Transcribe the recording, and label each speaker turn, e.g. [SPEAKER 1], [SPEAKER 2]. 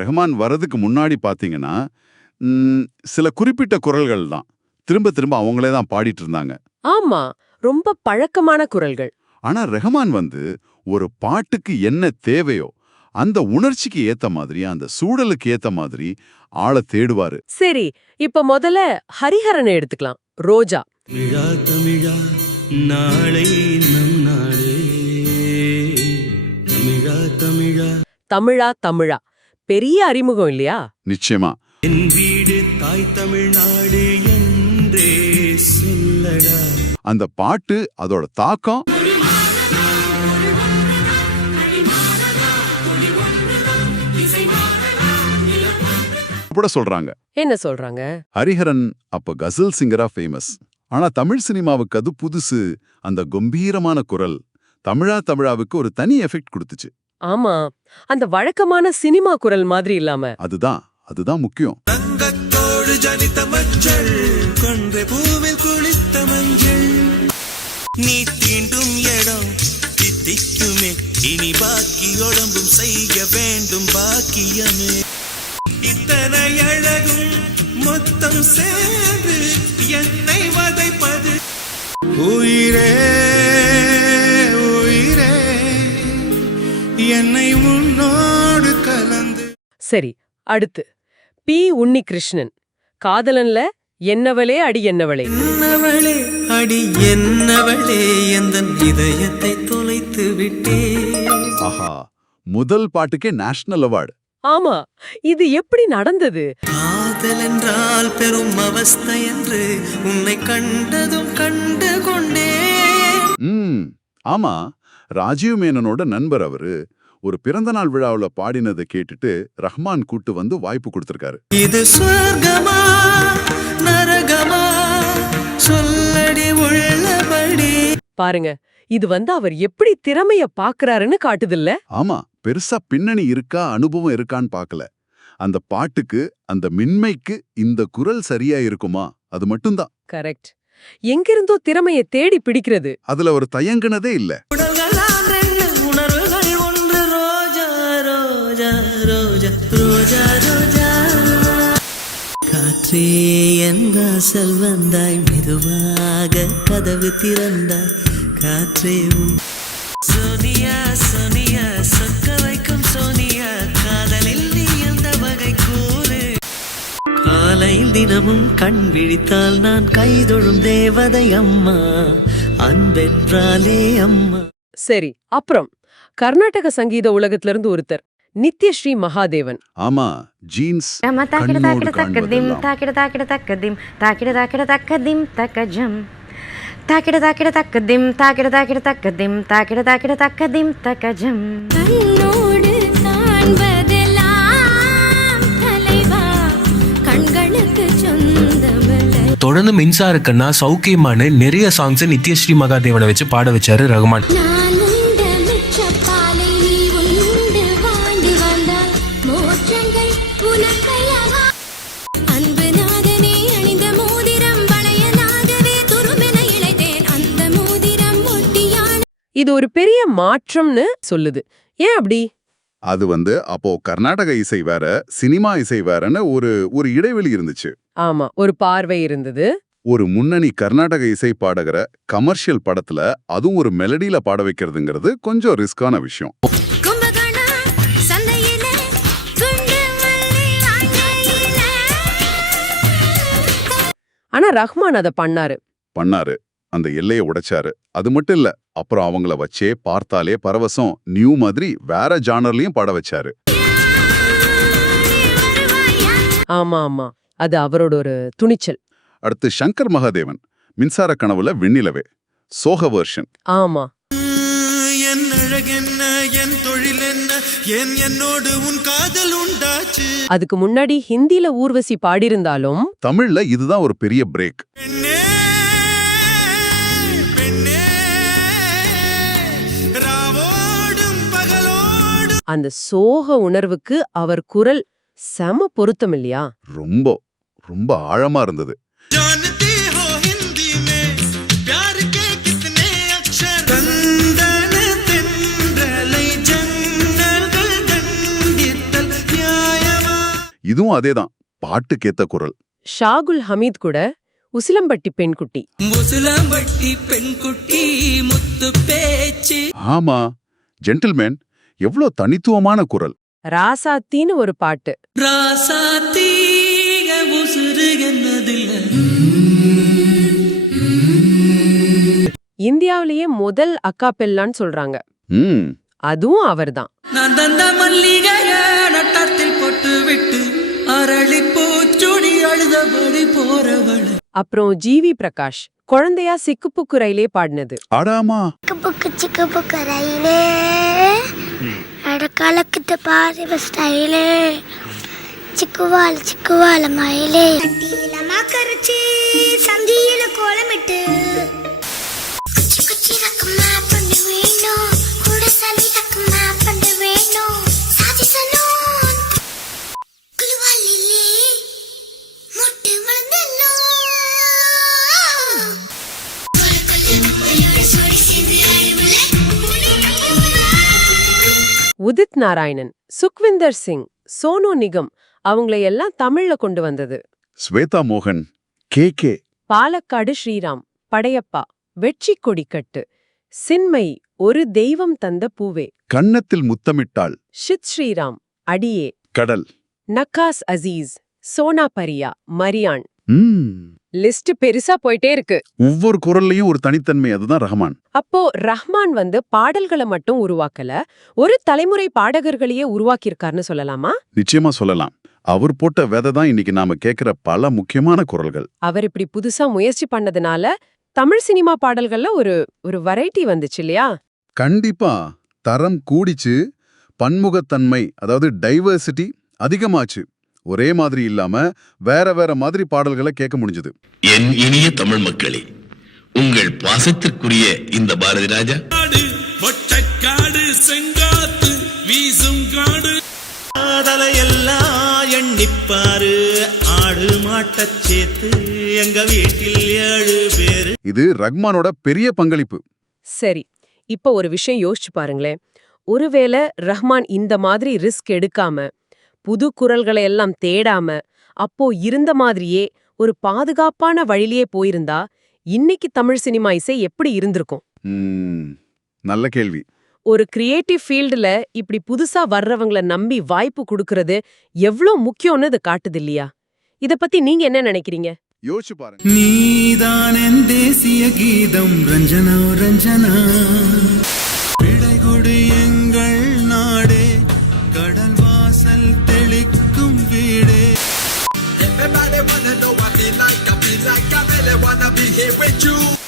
[SPEAKER 1] ரஹ்மான் வரதுக்கு முன்னாடி பாத்தீங்கன்னா ம், சில குறிப்பிட்ட குரல்கள் தான். திரும்ப திரும்ப அவங்களே தான் பாடிட்டு இருந்தாங்க.
[SPEAKER 2] ஆமா ரொம்ப பழக்கமான குரல்கள்.
[SPEAKER 1] ஆனா ரெஹமான் வந்து ஒரு பாட்டுக்கு என்ன தேவையோ அந்த உணர்ச்சிக்கு ஏத்த மாதிரி அந்த சூழலுக்கு ஏத்த மாதிரி ஆளை தேடுவாரு.
[SPEAKER 2] சரி இப்ப முதல்ல ஹரிஹரனை எடுத்துக்கலாம். ரோஜா.
[SPEAKER 3] தமிழா தமிழா நாளை நம் நாளே தமிழா தமிழா.
[SPEAKER 2] தமிழா தமிழா. பெரிய அறிமுகம் இல்லையா?
[SPEAKER 1] நிச்சயமா.
[SPEAKER 3] என் வீடு தாய் தமிழ்நாடு என்றே சொல்லடா.
[SPEAKER 1] அந்த பாட்டு அதோட தாக்கம். கூட சொல்றாங்க.
[SPEAKER 2] என்ன சொல்றாங்க?
[SPEAKER 1] ஹரிஹரன் அப்ப கசல் சிங்கரா ஃபேமஸ் ஆனா தமிழ் சினிமாவுக்கு அது புதுசு. அந்த கம்பீரமான குரல். தமிழா தமிழாவுக்கு ஒரு தனி எஃபெக்ட் கொடுத்துச்சு.
[SPEAKER 2] ஆமா அந்த வழக்கமான சினிமா குரல் மாதிரி இல்லாம.
[SPEAKER 1] அதுதான் அதுதான் முக்கியம்.
[SPEAKER 3] தங்கத்தோடு ஜனித்த மஞ்சள் கொன்றை பூவில் குளித்த மஞ்சள். நீ தீண்டும் இடம் தித்திக்குமே. இனி பாக்கி உடம்பும் செய்ய வேண்டும் பாக்கியமே. இத்தனை அழகும் மொத்தம் சேர்ந்து என்னை
[SPEAKER 2] சரி அடுத்து. பி. உன்னிகிருஷ்ணன். காதலன்ல என்னவளே அடி என்னவளே.
[SPEAKER 3] என்னவளே அடி என்னவளே எந்த இதயத்தை தொலைத்து விட்டே
[SPEAKER 1] ஆஹா முதல் பாட்டுக்கே நேஷனல் அவார்டு.
[SPEAKER 2] ஆமா இது எப்படி நடந்தது?
[SPEAKER 3] காதல் என்றால் பெரும் அவஸ்தை என்று உன்னை கண்டதும் கண்டு கொண்டே
[SPEAKER 1] ம் ஆமா ராஜீவ் மேனனோட நண்பர் அவரு. ஒரு பிறந்தநாள் விழாவுல பாடினதை கேட்டுட்டு ரஹ்மான் கூட்டு வந்து வாய்ப்பு கொடுத்திருக்காரு.
[SPEAKER 3] இது சொர்க்கமா? நரகமா? சொல்லடி உள்ளபடி.
[SPEAKER 2] பாருங்க இது வந்து அவர் எப்படி திறமைய பாக்குறாருன்னு காட்டுதில்ல?
[SPEAKER 1] ஆமா பெருசா பின்னணி இருக்கா அனுபவம் இருக்கான்னு பார்க்கல அந்த பாட்டுக்கு அந்த மின்மைக்கு இந்த குரல் சரியா இருக்குமா? அது மட்டும்தான்.
[SPEAKER 2] கரெக்ட். எங்கிருந்தோ திறமைய தேடி பிடிக்கிறது.
[SPEAKER 1] அதுல ஒரு தயங்குனதே இல்ல.
[SPEAKER 3] வாசல் செல்வந்தாய் மெதுவாக கதவு திறந்தாய். காற்றே சோனியா சோனியா சொக்க வைக்கும் சோனியா. காதலில் நீ எந்த வகை கூறு. காலையில் தினமும் கண் விழித்தால் நான் கைதொழும் தேவதை அம்மா. அன்பென்றாலே அம்மா.
[SPEAKER 2] சரி அப்புறம். கர்நாடக சங்கீத உலகத்துல இருந்து ஒருத்தர். நித்யஸ்ரீ மகாதேவன்
[SPEAKER 1] ஆமா Jeans.
[SPEAKER 4] Takida takida takadim, takida takida takadim, takida takida takadim, takajam.
[SPEAKER 5] கண்ணோடு காண்பதெல்லாம் தலைவா கண்களுக்கு சொந்தமில்லை
[SPEAKER 6] தொடர்ந்து மின்சார கண்ணா சௌக்கியமான நிறைய சாங்ஸ் நித்யஸ்ரீ மகாதேவனை வச்சு பாட வச்சாரு ரகுமான்
[SPEAKER 2] இது ஒரு பெரிய மாற்றம்னு சொல்லுது. ஏன் அப்படி?
[SPEAKER 1] அது வந்து அப்போ கர்நாடக இசை வேற சினிமா இசை வேறன்னு ஒரு ஒரு இடைவெளி இருந்துச்சு.
[SPEAKER 2] ஆமா ஒரு பார்வை இருந்தது.
[SPEAKER 1] ஒரு முன்னணி கர்நாடக இசை பாடகரை கமர்ஷியல் படத்துல அதுவும் ஒரு மெலடியில பாட வைக்கிறதுங்கிறது கொஞ்சம் ரிஸ்கான விஷயம்.
[SPEAKER 2] ஆனா ரஹ்மான் அதை பண்ணாரு.
[SPEAKER 1] பண்ணாரு. அந்த எல்லையை உடைச்சாரு. அது மட்டும் இல்ல அப்புறம் அவங்கள வச்சே பார்த்தாலே பரவசம் நியூ மாதிரி வேற ஜானர்லயும் பாட வச்சாரு.
[SPEAKER 2] ஆமா ஆமா அது அவரோட ஒரு துணிச்சல்.
[SPEAKER 1] அடுத்து சங்கர் மகாதேவன் மின்சார கனவுல வெண்ணிலவே சோக வெர்ஷன்
[SPEAKER 2] ஆமா.
[SPEAKER 3] என் அழகென்ன என் தொழில் என்ன என் என்னோடு உன் காதல் உண்டாச்சு.
[SPEAKER 2] அதுக்கு முன்னாடி ஹிந்தில ஊர்வசி பாடியிருந்தாலும்
[SPEAKER 1] தமிழ்ல இதுதான் ஒரு பெரிய பிரேக்
[SPEAKER 2] அந்த சோக உணர்வுக்கு அவர் குரல் செம பொருத்தம் இல்லையா?
[SPEAKER 1] ரொம்ப ரொம்ப ஆழமா இருந்தது. இதுவும் அதேதான் பாட்டுக்கேத்த குரல்.
[SPEAKER 2] ஷாகுல் ஹமீத் கூட உசிலம்பட்டி பெண்குட்டி.
[SPEAKER 3] உசிலம்பட்டி பெண்குட்டி முத்து பேச்சு.
[SPEAKER 1] ஆமா ஜென்டில்மேன் எவ்ளோ தனித்துவமான குரல்.
[SPEAKER 2] ராசாத்தின்னு ஒரு பாட்டு. இந்தியாவிலேயே முதல் அக்காபெல்லான்னு சொல்றாங்க.
[SPEAKER 1] ம்.
[SPEAKER 2] அதுவும் அவர்தான்.
[SPEAKER 3] நான் தந்த மல்லிகைய நட்டத்தில் போட்டு விட்டு அரளி பூச்சுடி அழுதபடி போறவள்.
[SPEAKER 2] அப்புறம் ஜிவி பிரகாஷ் குழந்தையா சிக்குப்புக்கு ரயிலே பாடினது.
[SPEAKER 1] ஆடாமா
[SPEAKER 5] புக்கு சிக்கு புக்கு ரயிலே கலக்குது பாரு ஸ்டைலே சிக்குவால சிக்குவால மயிலே சட்டியில கரைச்சி சந்தியில கோலமிட்டு குச்சி குச்சி ரக்கமா பண்ணு வேணும் கூட சளி ரக்கமா பண்ணு வேணும்
[SPEAKER 2] நாராயணன் சுக்விந்தர் சிங் சோனு நிகம் அவங்கள எல்லாம் தமிழ்ல கொண்டு வந்தது.
[SPEAKER 1] ஸ்வேதா மோகன் கே கே.
[SPEAKER 2] பாலக்காடு ஸ்ரீராம் படையப்பா வெற்றி கொடிக்கட்டு சின்மை ஒரு தெய்வம் தந்த பூவே.
[SPEAKER 1] கன்னத்தில் முத்தமிட்டாள்.
[SPEAKER 2] ஷித் ஸ்ரீராம் அடியே.
[SPEAKER 1] கடல்.
[SPEAKER 2] நக்காஸ் அசீஸ் சோனா பரியா மரியான். லிஸ்ட் பெருசா போயிட்டே இருக்கு.
[SPEAKER 1] ஒவ்வொரு குரல்லையும் ஒரு தனித்தன்மை அதுதான் ரஹ்மான்.
[SPEAKER 2] அப்போ ரஹ்மான் வந்து பாடல்களை மட்டும் உருவாக்கல ஒரு தலைமுறை பாடகர்களையே உருவாக்கியிருக்காருன்னு சொல்லலாமா?
[SPEAKER 1] நிச்சயமா சொல்லலாம். அவர் போட்ட விதை தான் இன்னைக்கு நாம கேக்குற பல முக்கியமான குரல்கள்.
[SPEAKER 2] அவர் இப்படி புதுசா முயற்சி பண்ணதுனால தமிழ் சினிமா பாடல்கள்ல ஒரு ஒரு வெரைட்டி வந்துச்சு இல்லையா?
[SPEAKER 1] கண்டிப்பா. தரம் கூடிச்சு பன்முகத்தன்மை அதாவது டைவர்சிட்டி அதிகமாச்சு. ஒரே மாதிரி இல்லாம வேற வேற மாதிரி பாடல்களை கேட்க முடிஞ்சது.
[SPEAKER 7] என் இனிய தமிழ் மக்களே உங்கள் பாசத்திற்குரிய இந்த பாரதி ராஜா.
[SPEAKER 3] செங்காத்து வீசும் காடு. எல்லாம் எண்ணிப்பாரு ஆடு மாட்டச் சேர்த்து எங்க வீட்டில் ஏழு பேரு.
[SPEAKER 1] இது ரஹ்மானோட பெரிய பங்களிப்பு.
[SPEAKER 2] சரி இப்ப ஒரு விஷயம் யோசிச்சு பாருங்களேன். ஒருவேளை ரஹ்மான் இந்த மாதிரி ரிஸ்க் எடுக்காம புது குரல்களை எல்லாம் தேடாம அப்போ இருந்த மாதிரியே ஒரு பாதுகாப்பான வழியிலே போயிருந்தா இன்னைக்கு தமிழ் சினிமா இசை எப்படி இருந்திருக்கும்?
[SPEAKER 1] ம், நல்ல கேள்வி.
[SPEAKER 2] ஒரு கிரியேட்டிவ் ஃபீல்டுல இப்படி புதுசா வர்றவங்கள நம்பி வாய்ப்பு கொடுக்கறது எவ்ளோ முக்கியம்னு இது காட்டுது இல்லையா? இத பத்தி நீங்க என்ன நினைக்கிறீங்க?
[SPEAKER 1] யோசிச்சு பாருங்க.
[SPEAKER 3] நீதான் என் தேசிய கீதம் ரஞ்சனா ரஞ்சனா. உங்கள்